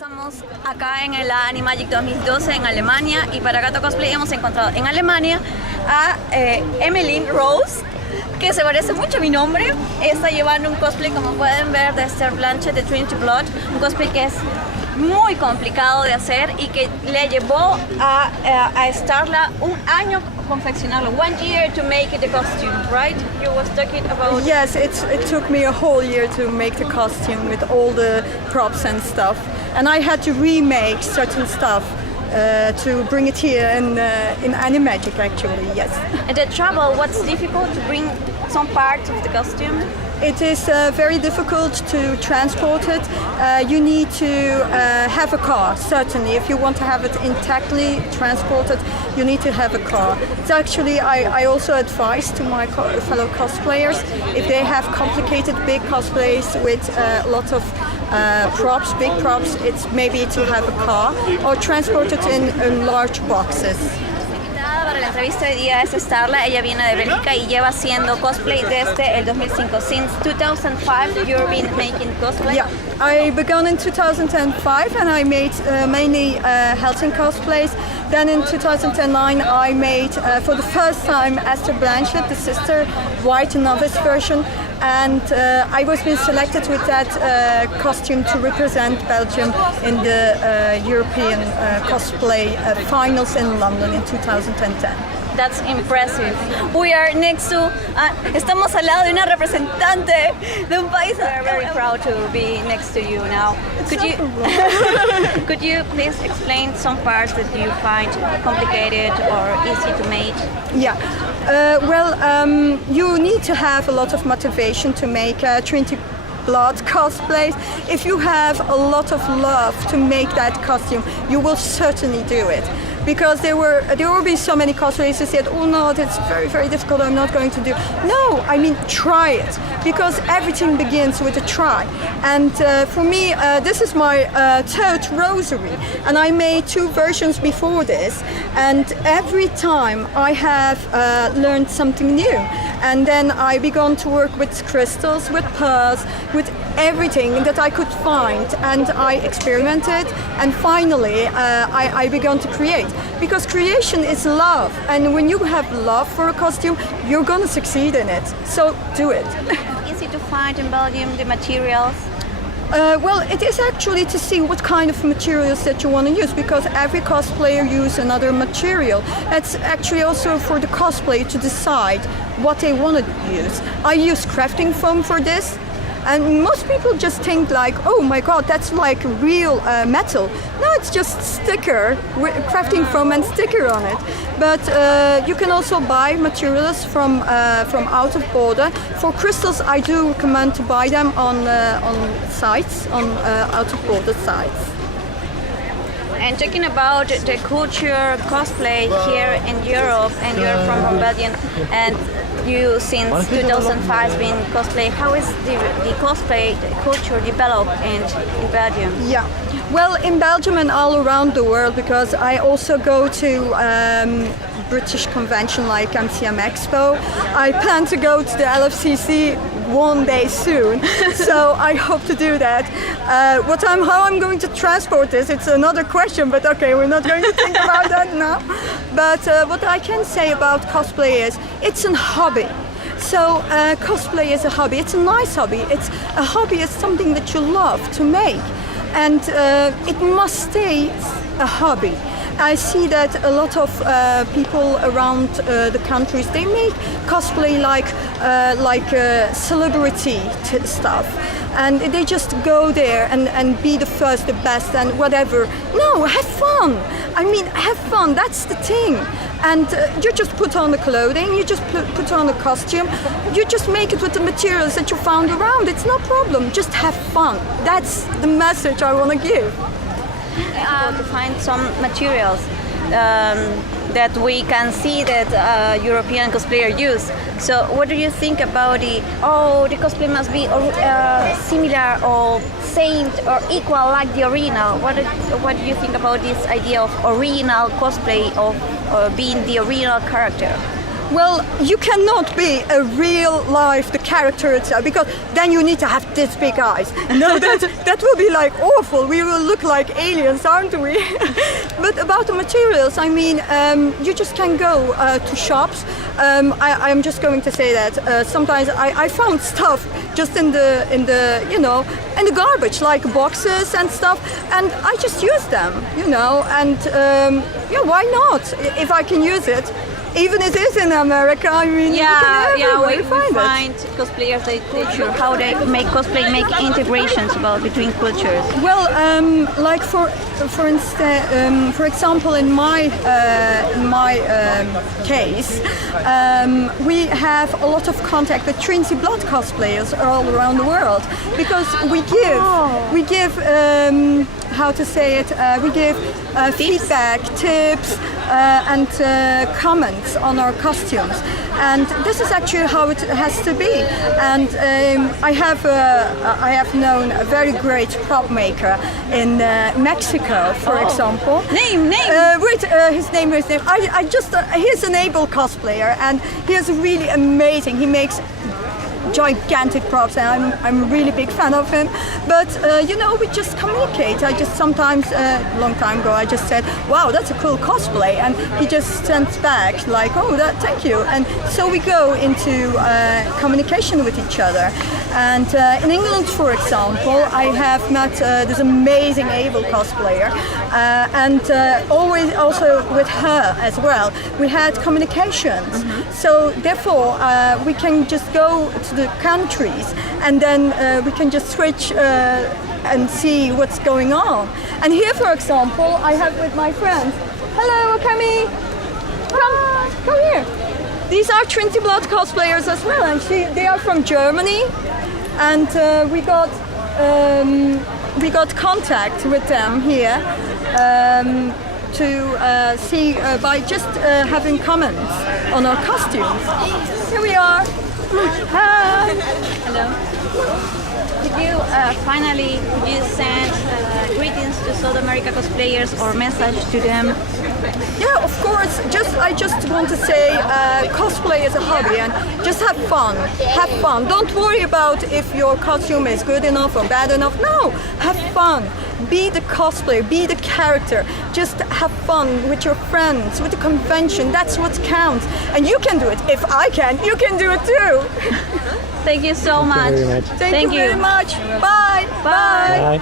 estamos acá en el AnimagiC2013 en Alemania y para Gato Cosplay hemos encontrado en Alemania a Emmeline Rose, que se parece mucho a mi nombre. Está llevando un cosplay, como pueden ver, de Esther Blanchett de Trinity Blood, un cosplay que es muy complicado de hacer y que le llevó a Starla un año confeccionarlo, 1 year to make the costume, right? You was talking about... Yes, it took me a whole year to make the costume with all the props and stuff, and I had to remake certain stuff to bring it here in AnimagiC actually, yes. And the trouble, what's difficult to bring some parts of the costume? It is very difficult to transport it. You need to have a car, certainly. If you want to have it intactly transported, you need to have a car. So actually, I also advise to my fellow cosplayers, if they have complicated big cosplays with lots of props, big props, it's maybe to have a car or transport it in large boxes. Para la entrevista de hoy día es Starla. Ella viene de Bélgica y lleva haciendo cosplay desde el 2005. Since 2005 you've been making cosplay? Yeah, I began in 2005 and I made mainly Helsing cosplays. Then in 2009 I made for the first time Esther Blanchett, the sister, white novice version. And I was being selected with that costume to represent Belgium in the European cosplay finals in London in 2010. That's impressive. We are next to, estamos al lado de una representante de un país. We are very proud to be next to you now. Could you please explain some parts that you find complicated or easy to make? Yeah. You need to have a lot of motivation to make Trinity Blood cosplays. If you have a lot of love to make that costume, you will certainly do it. Because there will be so many cosplayers who said, oh no, that's very, very difficult, I'm not going to do. No, I mean, try it. Because everything begins with a try. And for me, this is my third rosary. And I made 2 versions before this. And every time I have learned something new. And then I began to work with crystals, with pearls, with everything that I could find, and I experimented, and finally I began to create. Because creation is love, and when you have love for a costume, you're gonna succeed in it. So do it. Easy to find in Belgium, the materials? It is actually to see what kind of materials that you want to use, because every cosplayer uses another material. It's actually also for the cosplayer to decide what they want to use. I use crafting foam for this, and most people just think like, oh my god, that's like real metal. No, it's just sticker, crafting foam and sticker on it. But you can also buy materials from out of border. For crystals, I do recommend to buy them on sites, on out of border sites. And talking about the culture cosplay here in Europe, and you're from Belgium, and you since 2005 been cosplay, how is the cosplay culture developed in Belgium? Yeah, well, in Belgium and all around the world, because I also go to British convention like MCM Expo. I plan to go to the LFCC one day soon, so I hope to do that. How I'm going to transport this, it's another question, but okay, we're not going to think about that now. But what I can say about cosplay is, it's a hobby. So cosplay is a hobby, it's a nice hobby. It's a hobby, it's something that you love to make, and it must stay a hobby. I see that a lot of people around the countries, they make cosplay like celebrity stuff, and they just go there and be the first, the best, and whatever. No, have fun. I mean, have fun. That's the thing. And you just put on the clothing, you just put on the costume, you just make it with the materials that you found around. It's no problem. Just have fun. That's the message I want to give. To find some materials that we can see that European cosplayer use. So what do you think about the cosplay must be similar or same or equal like the original? What do you think about this idea of original cosplay, of being the original character? Well, you cannot be a real life, the character itself, because then you need to have this big eyes. No, that will be like awful. We will look like aliens, aren't we? But about the materials, I mean, you just can go to shops. I'm just going to say that sometimes I found stuff just in the garbage, like boxes and stuff, and I just use them, and yeah, why not? If I can use it. Even it is in America, I mean, we find cosplayers, they teach you how they make cosplay, make integrations between cultures. Well, like for instance, for example, in my case, we have a lot of contact with Trinity Blood cosplayers all around the world, because we give how to say it, we give feedback, tips, and comments on our costumes, and this is actually how it has to be. And I have known a very great prop maker in Mexico, for example. Name. Wait, his name. He's an able cosplayer, and he is really amazing. He makes gigantic props, and I'm a really big fan of him. But we just communicate. I just sometimes, a long time ago, I just said, "Wow, that's a cool cosplay," and he just sends back like, "Oh, thank you." And so we go into communication with each other. And in England, for example, I have met this amazing able cosplayer, and always also with her as well. We had communications, so therefore we can just go to the countries, and then we can just switch and see what's going on. And here, for example, I have with my friends. Hello, Akami. Come here. These are Trinity Blood cosplayers as well, and they are from Germany, and we got contact with them here to see by just having comments on our costumes. Here we are. Hi. Hello. Could you send greetings to South America cosplayers or message to them? Yeah, of course. I just want to say cosplay is a hobby, and just have fun. Have fun. Don't worry about if your costume is good enough or bad enough. No, have fun. Be the cosplayer, be the character. Just have fun with your friends, with the convention. That's what counts. And you can do it. If I can, you can do it too. Thank you so much. Thank you very much. Bye. Bye.